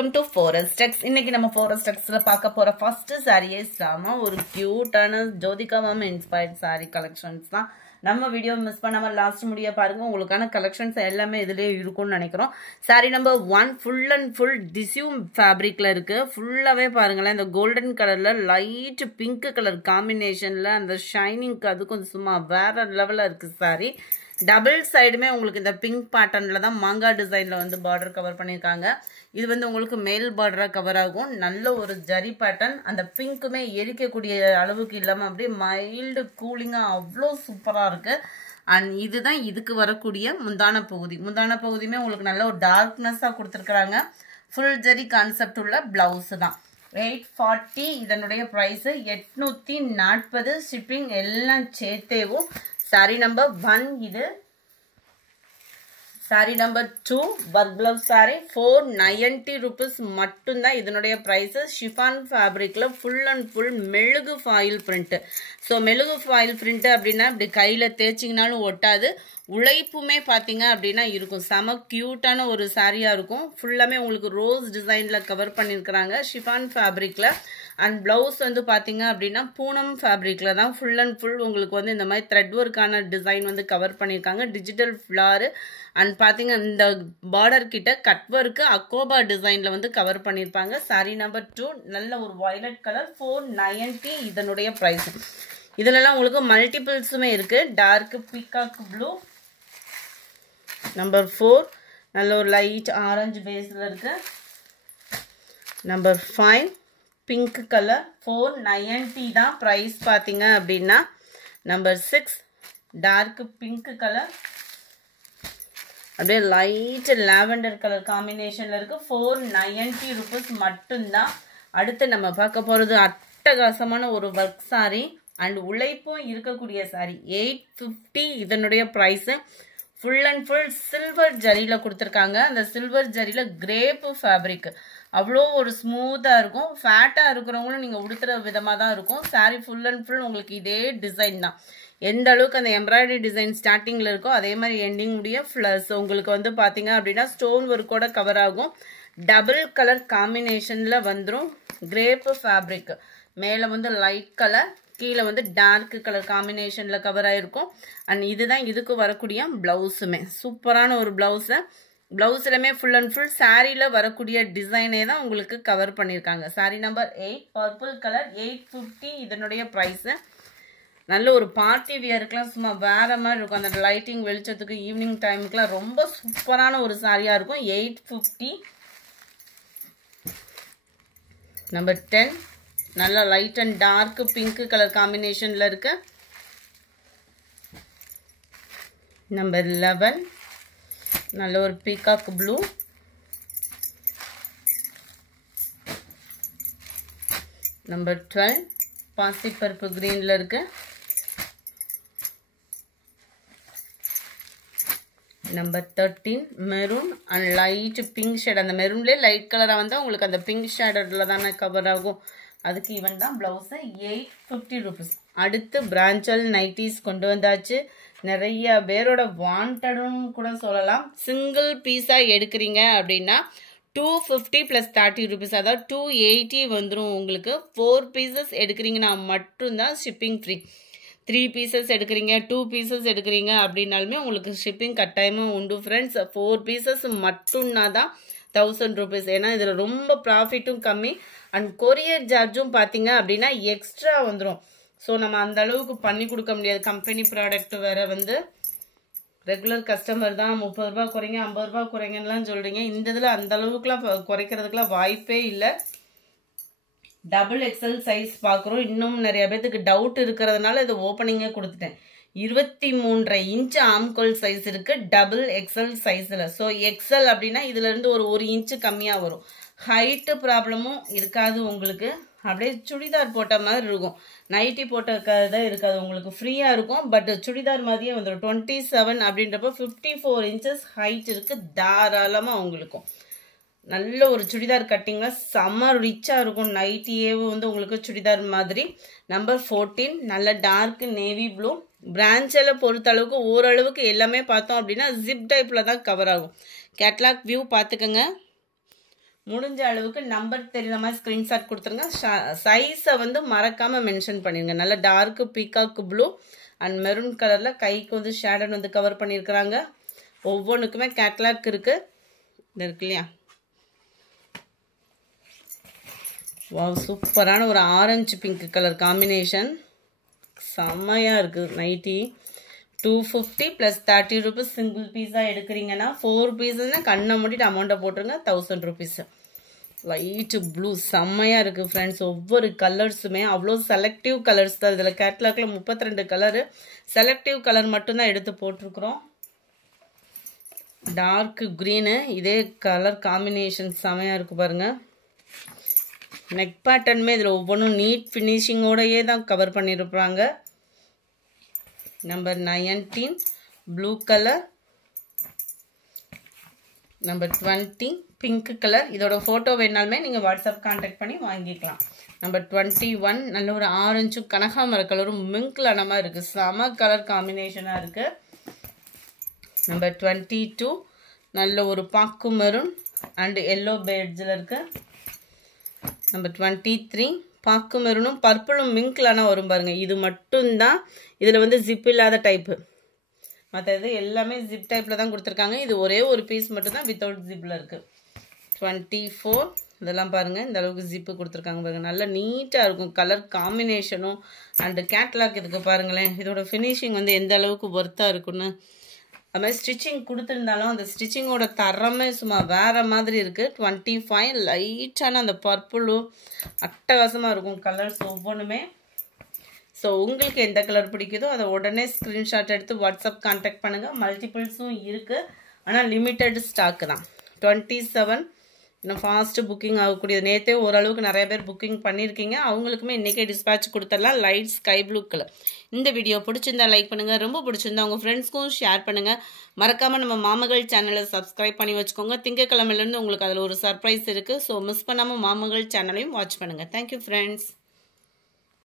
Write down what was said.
Welcome to ஃபாரஸ்டெக்ஸ். இன்னைக்கு நம்ம ஃபாரஸ்டெக்ஸ்ல பார்க்க போற ஃபர்ஸ்ட் சாரியே செம ஒரு கியூட்டான Jyothika ma'am inspired sari collections தான். நம்ம வீடியோ மிஸ் பண்ணாம லாஸ்ட் முடிய பாருங்க. உங்களுக்கான கலெக்ஷன்ஸ் எல்லாமே இதுலயே இருக்கும்னு நினைக்கிறோம். Sari number 1 full and full tissue ஃபேப்ரிக்ல இருக்கு. ஃபுல்லாவே பாருங்களேன், இந்த கோல்டன் கலர்ல லைட் பிங்க் கலர் காம்பினேஷன்ல அந்த ஷைனிங்க்கு அது கொஞ்சம் சும்மா வேற லெவல்ல இருக்கு சாரி. டபுள் சைடுமே உங்களுக்கு இந்த பிங்க் பேட்டர்ன்ல தான் மாங்கா டிசைன்ல வந்து பார்டர் கவர் பண்ணியிருக்காங்க. இது வந்து உங்களுக்கு மேல் பார்டரா கவர் ஆகும். நல்ல ஒரு ஜரி பேட்டர்ன், அந்த பிங்க்குமே எரிக்கக்கூடிய அளவுக்கு இல்லாம அப்படியே மைல்டு கூலிங்கா அவ்வளோ சூப்பரா இருக்கு. அண்ட் இதுதான் இதுக்கு வரக்கூடிய முந்தான பகுதி. முந்தான பகுதியுமே உங்களுக்கு நல்ல ஒரு டார்க்னஸா கொடுத்துருக்காங்க. ஃபுல் ஜரி கான்செப்ட் உள்ள பிளவுஸ் தான். 840 இதனுடைய பிரைஸ். 840 ஷிப்பிங் எல்லாம் சேர்த்தேவும். சாரி நம்பர் 1 இது. Sari number 2 work blouse sari 490 rupees மட்டும்தான் இதனுடைய பிரைஸ். ஷிஃபான் ஃபேப்ரிக்ல ஃபுல் அண்ட் ஃபுல் மெழுகு ஃபாயில் பிரிண்ட். ஸோ மெழுகு ஃபாயில் பிரிண்ட் அப்படின்னா இப்படி கையில தேய்ச்சிங்கனாலும் ஒட்டாது. உழைப்புமே பார்த்தீங்க அப்படின்னா இருக்கும். செம கியூட்டான ஒரு சாரியா இருக்கும். ஃபுல்லாமே உங்களுக்கு ரோஸ் டிசைன்ல கவர் பண்ணியிருக்கிறாங்க ஷிஃபான் ஃபேப்ரிக்ல. அண்ட் பிளவுஸ் வந்து பார்த்தீங்க அப்படின்னா பூனம் ஃபேப்ரிக்ல தான் ஃபுல் அண்ட் ஃபுல் உங்களுக்கு வந்து இந்த மாதிரி த்ரெட் ஒர்க்கான டிசைன் வந்து கவர் பண்ணியிருக்காங்க. டிஜிட்டல் ஃப்ளார் அண்ட் பார்த்தீங்க இந்த பார்டர் கிட்ட கட் ஒர்க்கு அக்கோபா டிசைன்ல வந்து கவர் பண்ணியிருப்பாங்க. சாரி நம்பர் 2 நல்ல ஒரு வயலட் கலர் 490 இதனுடைய பிரைஸ். இதுலலாம் உங்களுக்கு மல்டிபிள்ஸுமே இருக்கு. டார்க் பீகாக் ப்ளூ நம்பர் 4 நல்ல ஒரு லைட் ஆரஞ்சு பேஸ்ல இருக்கு. நம்பர் 5 பிங்க் கலர் 490 தான் பிரைஸ் பார்த்தீங்க அப்படின்னா. நம்பர் 6 டார்க் பிங்க் கலர் அப்படியே லைட் லாவெண்டர் கலர் காம்பினேஷன்ல இருக்கு. 490 rupees மட்டும்தான். அடுத்து நம்ம பார்க்க போறது அட்டகாசமான ஒரு ஒர்க் சாரி அண்ட் உழைப்பும் இருக்கக்கூடிய சாரி. 850 இதனுடைய price. Full and full silver ஜரியில கொடுத்துருக்காங்க. அந்த சில்வர் ஜரியில கிரேப் ஃபேப்ரிக் அவ்வளோ ஒரு ஸ்மூத்தா இருக்கும். ஃபேட்டா இருக்கிறவங்களும் நீங்க உடுத்துற விதமா தான் இருக்கும். சாரி ஃபுல் அண்ட் ஃபுல் உங்களுக்கு இதே டிசைன் தான். எந்த அளவுக்கு அந்த எம்ப்ராய்டரி டிசைன் ஸ்டார்டிங்ல இருக்கோ அதே மாதிரி எண்டிங் முடிய பிளஸ் உங்களுக்கு வந்து பாத்தீங்க அப்படின்னா ஸ்டோன் ஒர்க்கோட கவர் ஆகும். டபுள் கலர் காம்பினேஷன்ல வந்துடும். கிரேப் ஃபேப்ரிக் மேல வந்து லைட் கலர், கீழே வந்து டார்க் கலர் காம்பினேஷன்ல கவர் ஆயிருக்கும். அண்ட் இதுதான் இதுக்கு வரக்கூடிய பிளவுஸுமே சூப்பரான ஒரு பிளவுஸ். பிளவுஸ்லமே ஃபுல் அண்ட் ஃபுல் சாரியில வரக்கூடிய டிசைனே தான் உங்களுக்கு கவர் பண்ணியிருக்காங்க. சாரி நம்பர் 8 பர்பிள் கலர் 850 இதனுடைய பிரைஸ். நல்ல ஒரு பார்ட்டி வியருக்குலாம் சும்மா வேற மாதிரி இருக்கும். அந்த லைட்டிங் வெளிச்சத்துக்கு ஈவினிங் டைமுக்குலாம் ரொம்ப சூப்பரான ஒரு சாரியா இருக்கும். 850. நம்பர் 10 நல்ல light and dark pink colour காம்பினேஷன்ல இருக்கு. நம்பர் 11 நல்ல ஒரு பீகாக் ப்ளூ. நம்பர் 12 பாசிப்பருப்பு கிரீன்ல இருக்கு. Number 13 maroon and light pink shade. அந்த மெரூன்லேயே லைட் கலரா வந்தா உங்களுக்கு அந்த பிங்க் ஷேடட்ல தானே கவர் ஆகும். அதுக்கு ஈவன் தான் பிளவுஸ். 850 rupees. அடுத்து பிராஞ்சல் நைட்டிஸ் கொண்டு வந்தாச்சு. நிறைய பேரோட வாண்டடும் கூட சொல்லலாம். சிங்கிள் பீஸா எடுக்கிறீங்க அப்படின்னா 250 plus 30 rupees, அதாவது 280 வந்துடும் உங்களுக்கு. 4 pieces எடுக்கிறீங்கன்னா மட்டும்தான் ஷிப்பிங் ஃப்ரீ. 3 pieces எடுக்கிறீங்க 2 pieces எடுக்கிறீங்க அப்படின்னாலுமே உங்களுக்கு ஷிப்பிங் கட்டாயமும் உண்டு ஃப்ரெண்ட்ஸ். 4 pieces மட்டும்னா தான் 1000 rupees. ஏன்னா இதுல ரொம்ப ப்ராஃபிட்டும் கம்மி அண்ட் கொரியர் சார்ஜும் பார்த்தீங்க அப்படின்னா எக்ஸ்ட்ரா வந்துடும். ஸோ நம்ம அந்த அளவுக்கு பண்ணி கொடுக்க முடியாது. கம்பெனி ப்ராடக்ட் வேற வந்து ரெகுலர் கஸ்டமர் தான் 30 ரூபாய் குறைங்க 50 ரூபாய் குறைங்கலாம் சொல்றீங்க. இந்த இதில் அந்த அளவுக்குலாம் குறைக்கிறதுக்குலாம் வாய்ப்பே இல்லை. டபுள் எக்ஸல் சைஸ் பார்க்குறோம். இன்னும் நிறைய பேருக்கு டவுட் இருக்கிறதுனால இது ஓப்பனிங்கே கொடுத்துட்டேன். 23.5 inch ஆம்கோல் சைஸ் இருக்கு டபுள் எக்ஸல் சைஸ்ல. ஸோ எக்ஸல் அப்படின்னா இதுல இருந்து ஒரு 1 inch கம்மியா வரும். ஹைட்டு ப்ராப்ளமும் இருக்காது உங்களுக்கு. அப்படியே சுடிதார் போட்ட மாதிரி இருக்கும். நைட்டி போட்டதான் இருக்காது உங்களுக்கு. ஃப்ரீயா இருக்கும். பட் சுடிதார் மாதிரியே வந்துடும். 27 அப்படின்றப்ப 54 inches ஹைட் இருக்கு தாராளமா உங்களுக்கும். நல்ல ஒரு சுடிதார் கட்டிங்ல செம்ம ரிச்சா இருக்கும். நைட்டியே வந்து உங்களுக்கு சுடிதார் மாதிரி. நம்பர் 14 நல்ல டார்க் நேவி ப்ளூ. பிரான்ச்சில் பொறுத்த அளவுக்கு ஓரளவுக்கு எல்லாமே பார்த்தோம் அப்படின்னா ஜிப் டைப்ல தான் கவர் ஆகும். கேட்லாக் வியூ பார்த்துக்கோங்க. முடிஞ்ச அளவுக்கு நம்பர் தெரியுற மாதிரி ஸ்க்ரீன்ஷாட் கொடுத்துருங்க. சைஸை வந்து மறக்காமல் மென்ஷன் பண்ணிடுங்க. நல்ல dark peacock blue and maroon கலரில் கைக்கு வந்து ஷேடட் வந்து கவர் பண்ணியிருக்கிறாங்க. ஒவ்வொன்றுக்குமே கேட்லாக் இருக்குது. இது இருக்கு இல்லையா, வாவ் சூப்பரான ஒரு ஆரஞ்சு பிங்க் கலர் காம்பினேஷன், செம்மையாக இருக்குது. நைட்டி 250 + 30 rupees சிங்கிள் பீஸாக எடுக்கிறீங்கன்னா 4 பீஸஸ்னால் கண்ணை மூடிட்டு அமௌண்ட்டை போட்டுருங்க 1000 rupees. லைட்டு ப்ளூ செம்மையாக இருக்குது ஃப்ரெண்ட்ஸ். ஒவ்வொரு கலர்ஸுமே அவ்வளோ செலக்டிவ் கலர்ஸ் தான். இதில் கேட்லாகில் 32 கலரு, செலக்டிவ் கலர் மட்டும்தான் எடுத்து போட்டிருக்கிறோம். டார்க் க்ரீனு, இதே கலர் காம்பினேஷன் செம்மையாக இருக்குது பாருங்கள். நெக் பேட்டர்னுமே இதில் ஒவ்வொன்றும் நீட் ஃபினிஷிங்கோடையே தான் கவர் பண்ணியிருப்பாங்க. Number 19 blue colour, number 20 pink colour. இதோட ஃபோட்டோ வேணாலுமே நீங்கள் வாட்ஸ்அப் கான்டாக்ட் பண்ணி வாங்கிக்கலாம். நம்பர் 21 நல்ல ஒரு ஆரஞ்சும் கனகாமர கலரும் மிங்க்லான மாதிரி இருக்குது, செம கலர் காம்பினேஷனாக இருக்குது. நம்பர் 22 நல்ல ஒரு பாக்கு மெரூன் அண்ட் எல்லோ பேட்ஜில் இருக்குது. நம்பர் 23 பாக்கு மெரூனும் பர்பிளும் மிங்க்லான வரும் பாருங்கள். இது மட்டும்தான் இதில் வந்து ஜிப் இல்லாத டைப்பு, மற்றது எல்லாமே ஜிப் டைப்பில் தான் கொடுத்துருக்காங்க. இது ஒரே ஒரு பீஸ் மட்டும்தான் வித்தவுட் ஜிப்பில் இருக்குது. 24 இதெல்லாம் பாருங்கள், இந்த அளவுக்கு ஜிப்பு கொடுத்துருக்காங்க பாருங்கள். நல்லா நீட்டாக இருக்கும் கலர் காம்பினேஷனும் அண்டு கேட்லாக் இதுக்கு பாருங்களேன். இதோட ஃபினிஷிங் வந்து எந்த அளவுக்கு ஒர்த்தாக இருக்குன்னு. அது மாதிரி ஸ்டிச்சிங் கொடுத்துருந்தாலும் அந்த ஸ்டிச்சிங்கோட தரமே சும்மா வேறு மாதிரி இருக்குது. 25 லைட்டான அந்த பர்பிளும் அட்டகாசமாக இருக்கும் கலர்ஸ் ஒவ்வொன்றுமே. ஸோ உங்களுக்கு எந்த கலர் பிடிக்குதோ அதை உடனே ஸ்க்ரீன்ஷாட் எடுத்து வாட்ஸ்அப் கான்டாக்ட் பண்ணுங்கள். மல்டிபிள்ஸும் இருக்குது, ஆனால் லிமிட்டட் ஸ்டாக்கு தான். 27 இன்னும் ஃபாஸ்ட்டு புக்கிங் ஆகக்கூடியது. நேற்றே ஓரளவுக்கு நிறைய பேர் புக்கிங் பண்ணியிருக்கீங்க, அவங்களுக்குமே இன்றைக்கே டிஸ்பேட்ச் கொடுத்துடலாம். Light sky blue colour. இந்த வீடியோ பிடிச்சிருந்தா லைக் பண்ணுங்கள், ரொம்ப பிடிச்சிருந்தா உங்கள் ஃப்ரெண்ட்ஸ்க்கும் ஷேர் பண்ணுங்கள். மறக்காமல் நம்ம மாமகள் சேனலை சப்ஸ்கிரைப் பண்ணி வச்சுக்கோங்க. திங்கக்கிழமையிலேருந்து உங்களுக்கு அதில் ஒரு சர்ப்ரைஸ் இருக்குது. ஸோ மிஸ் பண்ணாமல் மாமகள் சேனலையும் வாட்ச் பண்ணுங்கள். Thank you friends.